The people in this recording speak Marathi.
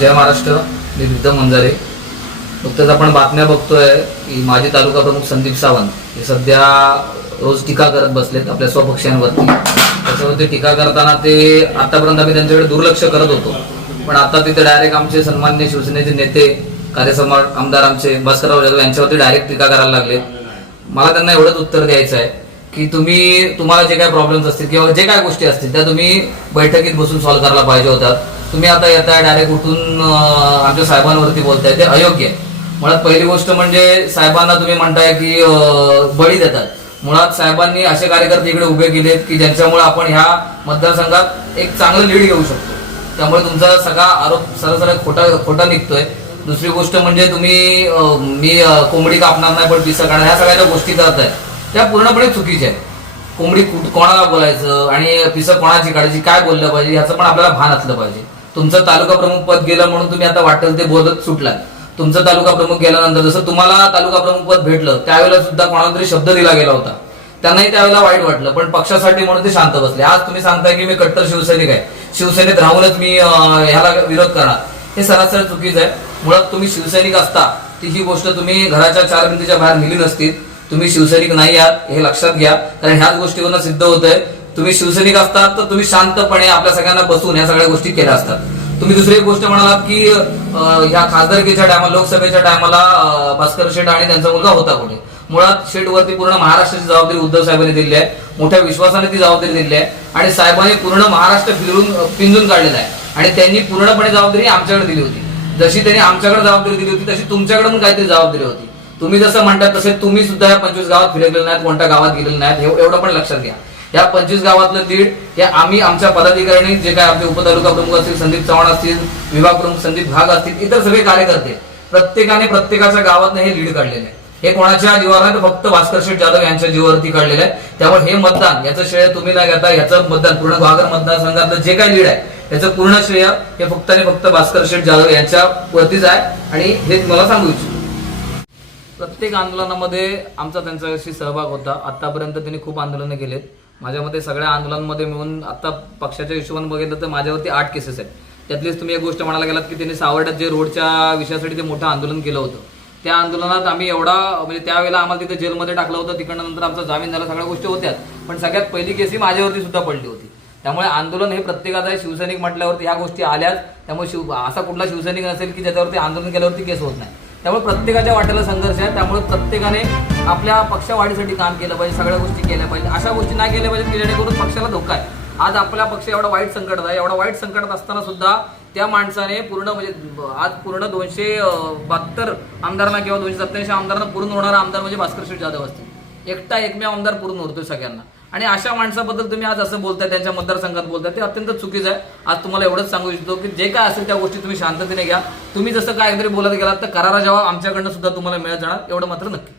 जय महाराष्ट्र मी विद्या मंजारे. नुकतंच आपण बातम्या बघतोय की माजी तालुका प्रमुख संदीप सावंत हे सध्या रोज टीका करत बसलेत आपल्या स्वपक्षांवरती. त्याच्यावरती टीका करताना ते आतापर्यंत आम्ही त्यांच्याकडे दुर्लक्ष करत होतो. पण आता तिथे डायरेक्ट आमचे सन्मान्य शिवसेनेचे नेते कार्यसमोर आमदार आमचे भास्करराव जाधव यांच्यावरती डायरेक्ट टीका करायला लागले मला त्यांना एवढंच उत्तर द्यायचं आहे की तुम्ही तुम्हाला जे काय प्रॉब्लेम्स असतील किंवा जे काय गोष्टी असतील त्या तुम्ही बैठकीत बसून सॉल्व्ह करायला पाहिजे होतात. तुम्ही आता येताय डायरेक्ट उठून आमच्या साहेबांवरती बोलताय ते अयोग्य आहे. मुळात पहिली गोष्ट म्हणजे साहेबांना तुम्ही म्हणताय की बळी देतात. मुळात साहेबांनी असे कार्यकर्ते इकडे उभे केलेत की ज्यांच्यामुळे आपण ह्या मतदारसंघात एक चांगलं लीड घेऊ शकतो. त्यामुळे तुमचा सगळा आरोप सरळ सरळ खोटा खोटा निघतोय. दुसरी गोष्ट म्हणजे तुम्ही मी कोंबडी कापणार नाही पण पिसं काढणार ह्या सगळ्या ज्या गोष्टी करताय त्या पूर्णपणे चुकीच्या आहेत. कोंबडी कोणाला बोलायचं आणि पिसं कोणाची काढायची काय बोललं पाहिजे ह्याचं पण आपल्याला भान असलं पाहिजे. तुमचं तालुका प्रमुख पद गेलं म्हणून तुम्ही आता वाटेल ते बोलत सुटलाय तुमचं तालुका प्रमुख गेल्यानंतर जसं तुम्हाला तालुका प्रमुख पद भेटलं त्यावेळेला सुद्धा कोणाला तरी शब्द दिला गेला होता. त्यांनाही त्यावेळेला वाईट वाटलं पण पक्षासाठी म्हणून ते शांत बसले. आज तुम्ही सांगताय की मी कट्टर शिवसैनिक आहे. शिवसेनेत राहूनच मी ह्याला विरोध करणार. हे सरासर चुकीचं आहे. मुळात तुम्ही शिवसैनिक असता ती ही गोष्ट तुम्ही घराच्या चार भिंतीच्या बाहेर नेली नसती. तुम्ही शिवसैनिक नाही आहात हे लक्षात घ्या. कारण ह्याच गोष्टीवरून सिद्ध होत आहे तुम्ही शिवसैनिक असतात तर तुम्ही शांतपणे आपल्या सगळ्यांना बसून या सगळ्या गोष्टी केल्या असतात. तुम्ही दुसरी एक गोष्ट म्हणालात की ह्या खासदारकीच्या टायमाला लोकसभेच्या टायमाला भास्कर शेठ आणि त्यांचा मुलगा होता कोणी. मुळात शेठ वरती पूर्ण महाराष्ट्राची जबाबदारी उद्धव साहेबांनी दिली आहे. मोठ्या विश्वासाने ती जबाबदारी दिली आहे. आणि साहेबांनी पूर्ण महाराष्ट्र फिरून पिंजून काढलेला आहे. आणि त्यांनी पूर्णपणे जबाबदारी आमच्याकडे दिली होती. जशी त्यांनी आमच्याकडे जबाबदारी दिली होती तशी तुमच्याकडे पण काहीतरी जबाबदारी होती. तुम्ही जसं म्हणतात तसे तुम्ही सुद्धा या पंचवीस गावात फिरकलेले नाहीत कोणत्या गावात गेलेले नाहीत हे- एवढं पण लक्षात घ्या. या पंचवीस गावातलं लीड हे आम्ही आमच्या पदाधिकारी जे काय आमचे उपतालुका प्रमुख असतील संदीप चव्हाण असतील विभाग प्रमुख संदीप घाग असतील इतर सगळे कार्यकर्ते प्रत्येकाने प्रत्येकाच्या गावातनं हे लीड काढलेलं आहे. हे कोणाच्या जीवावर नाही फक्त भास्कर शेठ जाधव यांच्या जीवावरती काढलेलं आहे. त्यामुळे हे मतदान याचं श्रेय तुम्ही नाही घेता याचं मतदान पूर्ण भागर मतदारसंघातलं जे काही लीड आहे याचं पूर्ण श्रेय हे फक्त आणि फक्त भास्कर शेठ जाधव यांच्या वरतीच आहे. आणि हे तुम्हाला सांगू इच्छितो. प्रत्येक आंदोलनामध्ये आमचा त्यांच्याशी सहभाग होता. आतापर्यंत त्यांनी खूप आंदोलनं केलेत. माझ्या मते सगळ्या आंदोलनमध्ये मिळून आता पक्षाच्या हिशोबाने बघितलं तर माझ्यावरती आठ केसेस आहेत. त्यातलीच तुम्ही एक गोष्ट म्हणायला गेलात की त्यांनी सावर्ड्यात जे रोडच्या विषयासाठी ते मोठं आंदोलन केलं होतं. त्या आंदोलनात आम्ही एवढा म्हणजे त्यावेळेला आम्हाला तिथे जेलमध्ये टाकलं होतं तिकडनं नंतर आमचा जामीन झाला सगळ्या गोष्टी होत्या. पण सगळ्यात पहिली केस ही माझ्यावरती सुद्धा पडली होती. त्यामुळे आंदोलन हे प्रत्येकाचं आहे. शिवसैनिक म्हटल्यावरती ह्या गोष्टी आल्याच. त्यामुळे शिव असा कुठला शिवसैनिक नसेल की ज्याच्यावरती आंदोलन केल्यावरती केस होत नाही. त्यामुळे प्रत्येकाच्या वाट्याला संघर्ष आहे. त्यामुळे प्रत्येकाने आपल्या पक्षवाढीसाठी काम केलं पाहिजे सगळ्या गोष्टी केल्या पाहिजे. अशा गोष्टी नाही केल्या पाहिजे की जेणेकरून पक्षाला धोका आहे. आज आपला पक्ष एवढा वाईट संकटात आहे. एवढा वाईट संकटात असताना सुद्धा त्या माणसाने पूर्ण म्हणजे आज पूर्ण दोनशे बहात्तर आमदारांना किंवा दोनशे सत्त्याऐंशी आमदारांना पूर्ण होणारा आमदार म्हणजे भास्कर शेठ जाधव असतील. एकटा एकमेव आमदार पूर्ण उरतोय सगळ्यांना. आणि अशा माणसाबद्दल तुम्ही आज असं बोलताय त्यांच्या मतदारसंघात बोलताय ते अत्यंत चुकीचं आहे. आज तुम्हाला एवढंच सांगू इच्छितो की जे काय असेल त्या गोष्टी तुम्ही शांततेने घ्या. तुम्ही जसं काय बोलत गेलात तर करारा जेव्हा आमच्याकडनं सुद्धा तुम्हाला मिळत जाणार. एवढं मात्र नक्की.